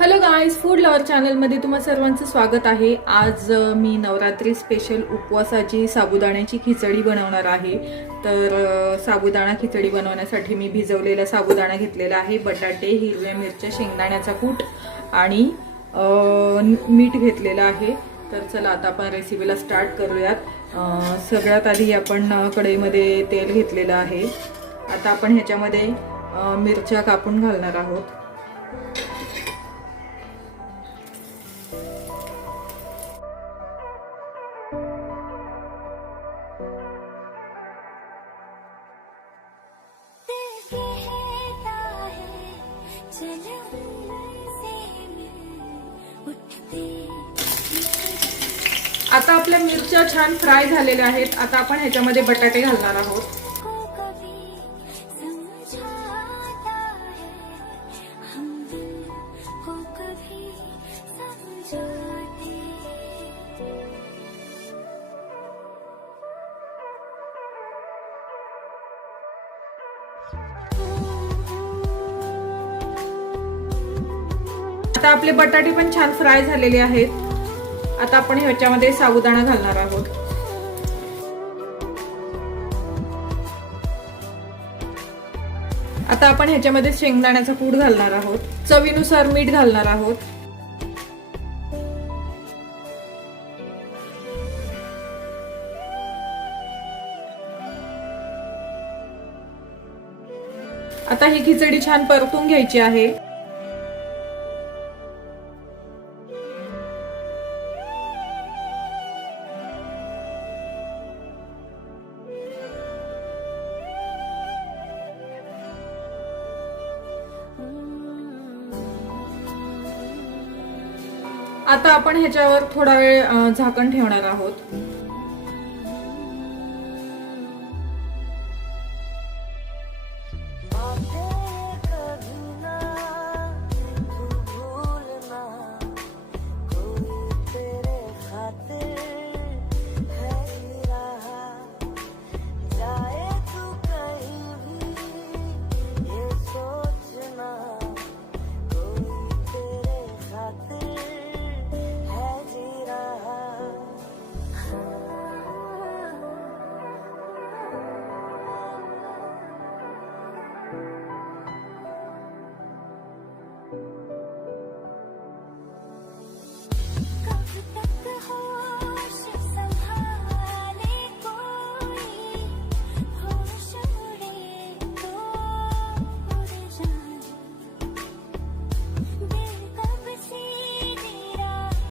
Hello guys, food lover चॅनलमध्ये तुम्हा सर्वांचं स्वागत आहे। आज मी नवरात्री स्पेशल उपवासाची साबुदाण्याची खिचडी बनवणार आहे। तर साबुदाणा खिचडी बनवण्यासाठी मी भिजवलेला साबुदाणा घेतलेला आहे, बटाटे, हिरव्या मिरच्या, शेंगदाण्याचा कूट आणि मीठ घेतलेलं आहे। तर चला आता आपण रेसिपीला स्टार्ट करूयात। सगळ्यात आधी आपण कढईमध्ये तेल घेतलेलं आहे। आता आपण ह्याच्यामध्ये मिरच्या कापून घालणार आहोत। आता आपल्या मिरच्या छान फ्राय झालेल्या आहेत। आता आपण ह्याच्यामध्ये बटाटे घालणार आहोत। आता आपले बटाटे पण छान फ्राय झालेले आहेत। आता आपण ह्याच्यामध्ये साबुदाणा घालणार आहोत। आता आपण ह्याच्यामध्ये शेंगदाण्याचा कूट घालणार आहोत। चवीनुसार मीठ घालणार आहोत। आता ही खिचडी छान परतून घ्यायची आहे। आता आपण ह्याच्यावर थोडा वेळ झाकण ठेवणार आहोत।